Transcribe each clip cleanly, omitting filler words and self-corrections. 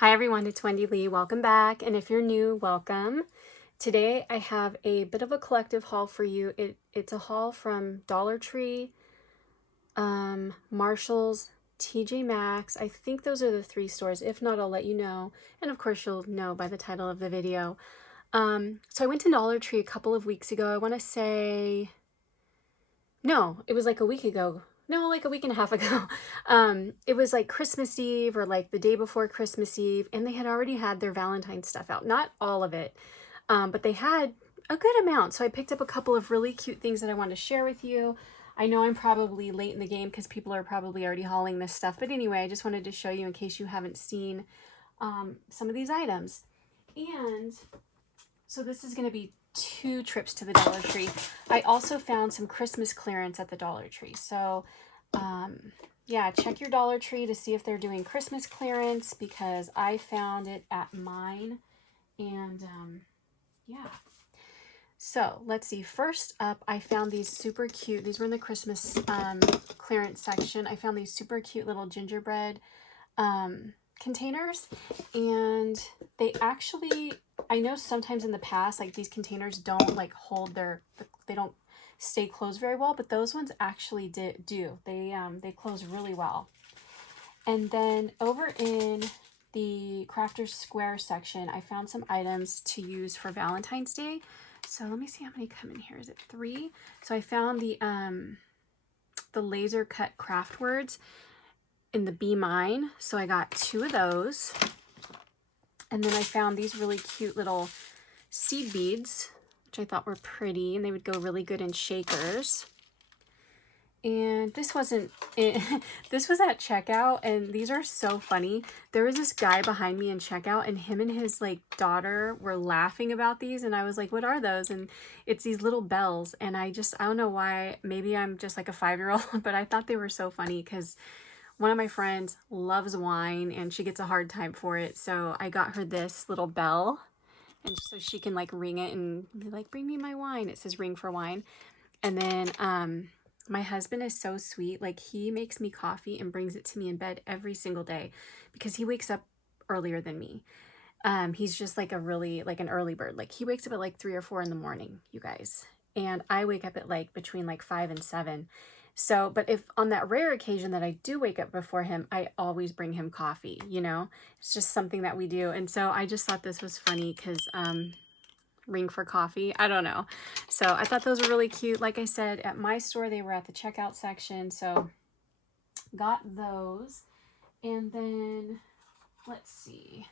Hi everyone, it's Wendy Lee. Welcome back. And if you're new, welcome. Today I have a bit of a collective haul for you. It's a haul from Dollar Tree, Marshall's, TJ Maxx. I think those are the three stores. If not, I'll let you know. And of course you'll know by the title of the video. So I went to Dollar Tree a couple of weeks ago. I want to say, no, it was like a week ago. No, like a week and a half ago. It was like Christmas Eve or like the day before Christmas Eve, and they had already had their Valentine's stuff out. Not all of it, but they had a good amount. So I picked up a couple of really cute things that I want to share with you. I know I'm probably late in the game because people are probably already hauling this stuff. But anyway, I just wanted to show you in case you haven't seen some of these items. And so this is going to be 2 trips to the Dollar Tree. I also found some Christmas clearance at the Dollar Tree. So yeah, check your Dollar Tree to see if they're doing Christmas clearance because I found it at mine. And yeah. So let's see. First up, I found these super cute. These were in the Christmas clearance section. I found these super cute little gingerbread containers, and they actually, I know sometimes in the past, like these containers don't like hold they don't stay closed very well, but those ones actually do. They close really well. And then over in the Crafter's Square section, I found some items to use for Valentine's Day. So let me see how many come in here. Is it 3? So I found the laser cut craft words in the Be Mine. So I got 2 of those. And then I found these really cute little seed beads, which I thought were pretty, and they would go really good in shakers. And this wasn't it. This was at checkout, and these are so funny. There was this guy behind me in checkout, and him and his like daughter were laughing about these, and I was like, what are those? And it's these little bells, and I don't know why. Maybe I'm just like a 5-year-old, but I thought they were so funny because one of my friends loves wine and she gets a hard time for it. So I got her this little bell, and so she can like ring it and be like, bring me my wine. It says ring for wine. And then my husband is so sweet. Like he makes me coffee and brings it to me in bed every single day because he wakes up earlier than me. He's just like an early bird. Like he wakes up at like 3 or 4 in the morning, you guys. And I wake up at like between like 5 and 7. So, but if on that rare occasion that I do wake up before him, I always bring him coffee, you know? It's just something that we do. And so I just thought this was funny because ring for coffee, I don't know. So I thought those were really cute. Like I said, at my store, they were at the checkout section. So got those. And then let's see.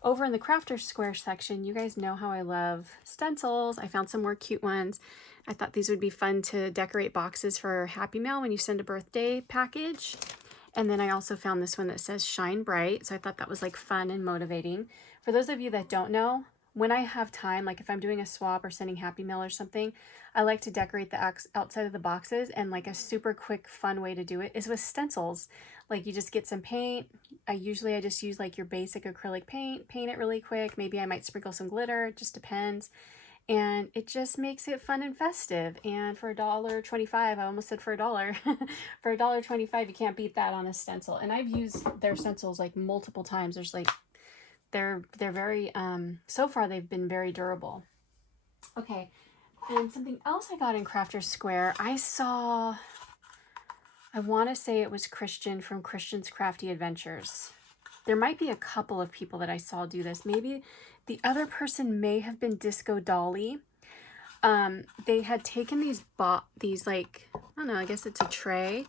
Over in the Crafter's Square section, you guys know how I love stencils. I found some more cute ones. I thought these would be fun to decorate boxes for Happy Mail when you send a birthday package. And then I also found this one that says Shine Bright. So I thought that was like fun and motivating. For those of you that don't know, when I have time, like if I'm doing a swap or sending Happy Mail or something, I like to decorate the outside of the boxes, and like a super quick fun way to do it is with stencils. Like you just get some paint. I just use like your basic acrylic paint it really quick. Maybe I might sprinkle some glitter, it just depends. And it just makes it fun and festive. And for $1.25, I almost said for $1, for $1.25, you can't beat that on a stencil. And I've used their stencils like multiple times. There's like, they're very, so far they've been very durable. Okay, and something else I got in Crafter's Square, I want to say it was Christian from Christian's Crafty Adventures. There might be a couple of people that I saw do this. Maybe the other person may have been Disco Dolly. They had taken these like, I don't know, I guess it's a tray,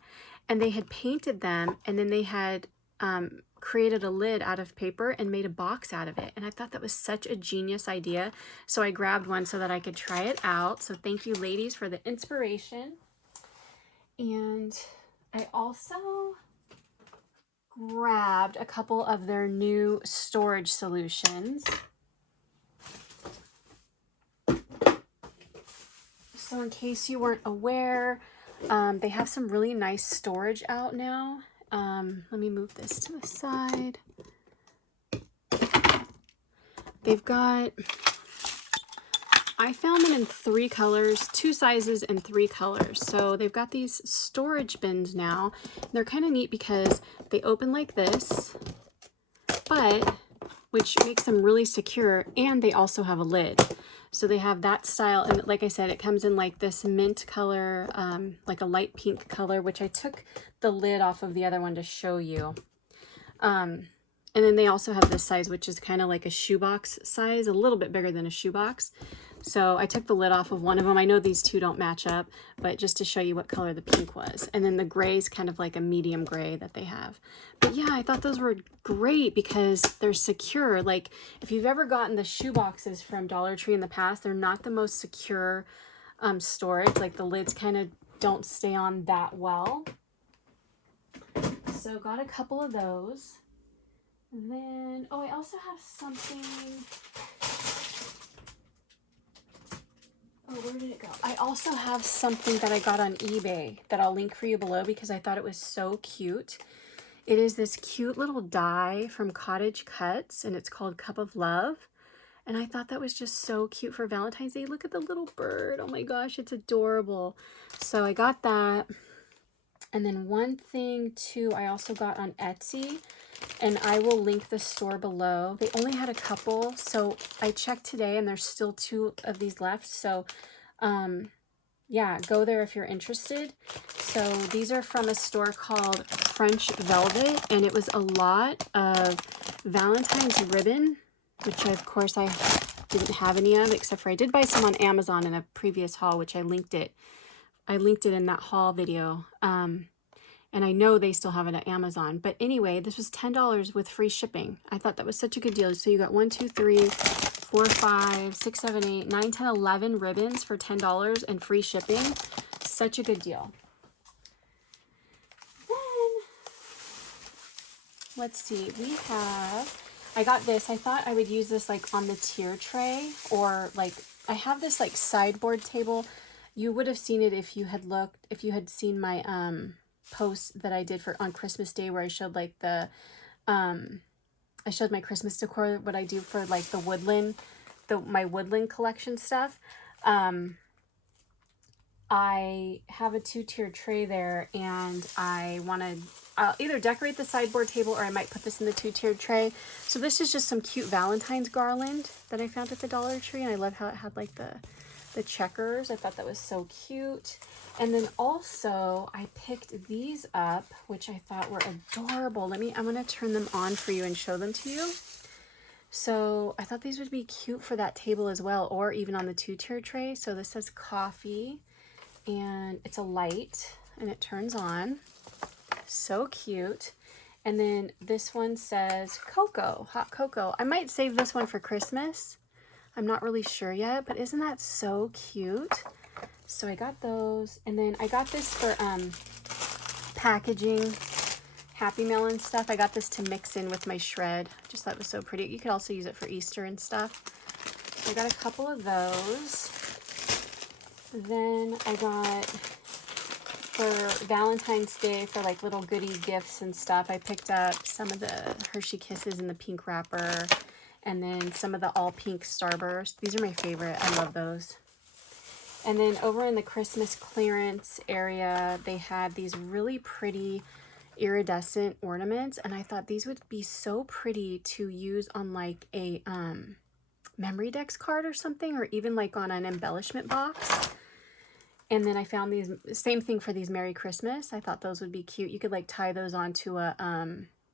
and they had painted them, and then they had created a lid out of paper and made a box out of it. And I thought that was such a genius idea. So I grabbed one so that I could try it out. So thank you, ladies, for the inspiration. And I also grabbed a couple of their new storage solutions. So in case you weren't aware, they have some really nice storage out now. Let me move this to the side. They've got, I found them in 3 colors, 2 sizes and 3 colors. So they've got these storage bins now. They're kind of neat because they open like this, but which makes them really secure, and they also have a lid. So they have that style, and like I said, it comes in like this mint color, like a light pink color, which I took the lid off of the other one to show you. And then they also have this size, which is kind of like a shoebox size, a little bit bigger than a shoebox. So I took the lid off of one of them. I know these two don't match up, but just to show you what color the pink was. And then the gray is kind of like a medium gray that they have. But yeah, I thought those were great because they're secure. Like if you've ever gotten the shoe boxes from Dollar Tree in the past, they're not the most secure storage. Like the lids kind of don't stay on that well. So got a couple of those. And then, oh, I also have something. Oh, where did it go? I also have something that I got on eBay that I'll link for you below because I thought it was so cute. It is this cute little die from Cottage Cuts, and it's called Cup of Love. And I thought that was just so cute for Valentine's Day. Look at the little bird. Oh my gosh, it's adorable. So I got that. And then one thing too, I also got on Etsy, and I will link the store below. They only had a couple, so I checked today and there's still 2 of these left. So yeah, go there if you're interested. So these are from a store called French Velvet, and it was a lot of Valentine's ribbon, which of course I didn't have any of, except for I did buy some on Amazon in a previous haul, which I linked it. I linked it in that haul video. And I know they still have it at Amazon. But anyway, this was $10 with free shipping. I thought that was such a good deal. So you got 1, 2, 3, 4, 5, 6, 7, 8, 9, 10, 11 ribbons for $10 and free shipping. Such a good deal. Then, let's see. I got this. I thought I would use this like on the tier tray, or like, I have this like sideboard table. You would have seen it if you had seen my post that I did on Christmas Day, where I showed like I showed my Christmas decor, what I do for like the woodland, my woodland collection stuff. I have a 2-tier tray there, and I'll either decorate the sideboard table or I might put this in the 2-tiered tray. So this is just some cute Valentine's garland that I found at the Dollar Tree, and I love how it had like the checkers. I thought that was so cute. And then also I picked these up, which I thought were adorable. I'm going to turn them on for you and show them to you. So I thought these would be cute for that table as well, or even on the 2-tier tray. So this says coffee, and it's a light, and it turns on. So cute. And then this one says cocoa, hot cocoa. I might save this one for Christmas. I'm not really sure yet, but isn't that so cute? So I got those, and then I got this for packaging, Happy Mail and stuff. I got this to mix in with my shred. Just thought it was so pretty. You could also use it for Easter and stuff. So I got a couple of those. Then I got, for Valentine's Day, for like little goodie gifts and stuff, I picked up some of the Hershey Kisses in the pink wrapper, and then some of the all pink Starburst. These are my favorite. I love those. And then over in the Christmas clearance area, they had these really pretty iridescent ornaments, and I thought these would be so pretty to use on like a memory decks card or something, or even like on an embellishment box. And then I found these, same thing for these Merry Christmas. I thought those would be cute. You could like tie those onto a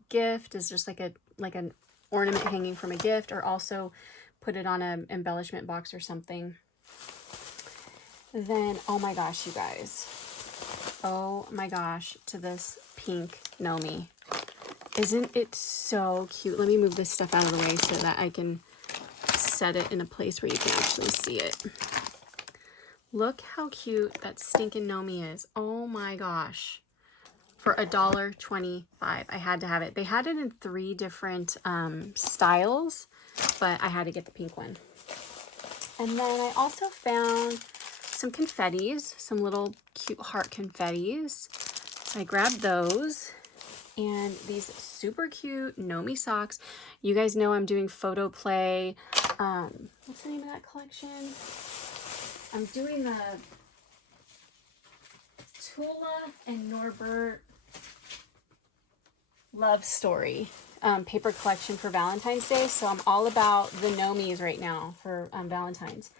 gift as just like an ornament hanging from a gift, or also put it on an embellishment box or something. Then, oh my gosh, you guys. Oh my gosh, to this pink Nomi. Isn't it so cute? Let me move this stuff out of the way so that I can set it in a place where you can actually see it. Look how cute that stinking Nomi is. Oh my gosh. For $1.25. I had to have it. They had it in 3 different styles, but I had to get the pink one. And then I also found some confettis, some little cute heart confettis. So I grabbed those, and these super cute Nomi socks. You guys know I'm doing photo play. What's the name of that collection? I'm doing the Tula and Norbert love story. paper collection for Valentine's Day. So I'm all about the Nomis right now for Valentine's.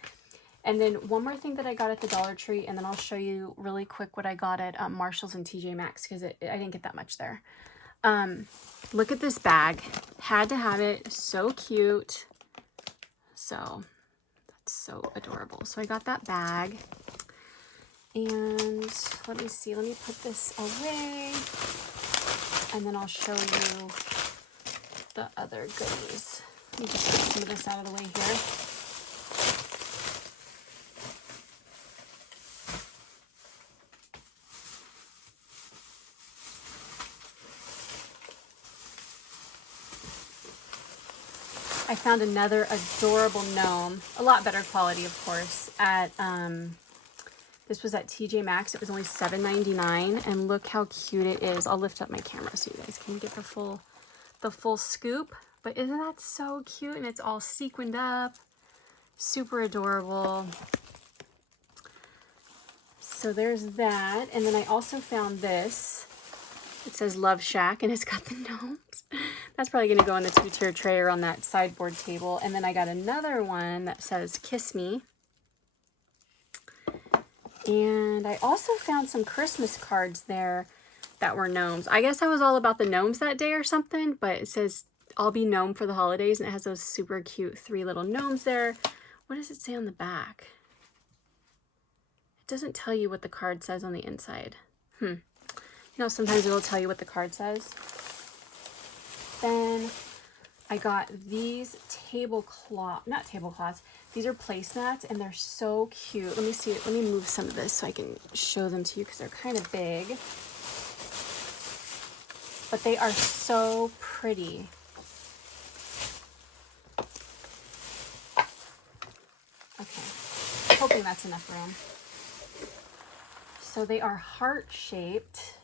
And then one more thing that I got at the Dollar Tree, and then I'll show you really quick what I got at Marshall's and TJ Maxx, because I didn't get that much there. Look at this bag. Had to have it. So cute. So that's so adorable. So I got that bag. And let me see. Let me put this away. And then I'll show you the other goodies. Let me just get some of this out of the way here. I found another adorable gnome, a lot better quality, of course, at, this was at TJ Maxx. It was only $7.99, and look how cute it is. I'll lift up my camera so you guys can get the full scoop. But isn't that so cute? And it's all sequined up, super adorable. So there's that, and then I also found this. It says Love Shack, and it's got the gnomes. That's probably going to go in the 2-tier tray or on that sideboard table. And then I got another one that says Kiss Me. And I also found some Christmas cards there that were gnomes. I guess I was all about the gnomes that day or something, but it says I'll be gnome for the holidays, and it has those super cute 3 little gnomes there. What does it say on the back? It doesn't tell you what the card says on the inside. You know, sometimes it'll tell you what the card says. Then I got these not tablecloths. These are placemats, and they're so cute. Let me see. Let me move some of this so I can show them to you because they're kind of big. But they are so pretty. Okay, hoping that's enough room. So they are heart-shaped.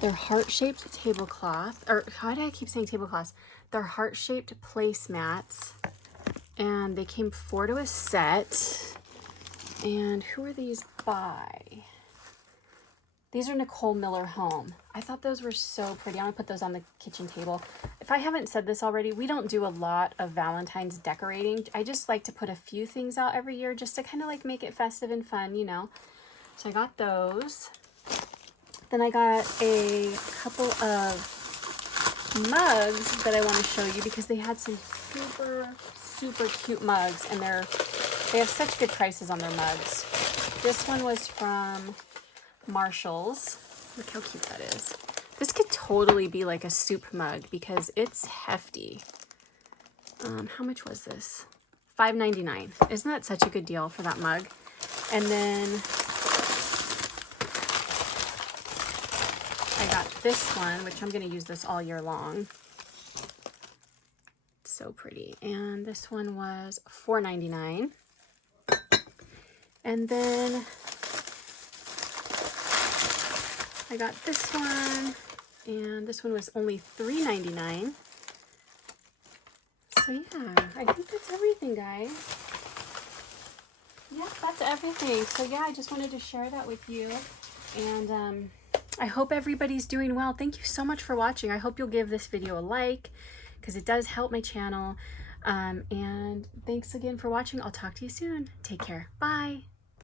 They're heart-shaped tablecloth, or how do I keep saying tablecloths? They're heart-shaped placemats, and they came 4 to a set. And who are these by? These are Nicole Miller Home. I thought those were so pretty. I'm gonna put those on the kitchen table. If I haven't said this already, we don't do a lot of Valentine's decorating. I just like to put a few things out every year just to kind of like make it festive and fun, you know. So I got those. Then I got a couple of mugs that I want to show you because they had some super cute mugs, and they have such good prices on their mugs. This one was from Marshall's. Look how cute that is. This could totally be like a soup mug because it's hefty. How much was this? $5.99. Isn't that such a good deal for that mug? And then I got this one, which I'm going to use this all year long. It's so pretty. And this one was $4.99. And then I got this one, and this one was only $3.99. So yeah, I think that's everything, guys. Yeah, that's everything. So yeah, I just wanted to share that with you. And I hope everybody's doing well. Thank you so much for watching. I hope you'll give this video a like because it does help my channel. And thanks again for watching. I'll talk to you soon. Take care. Bye.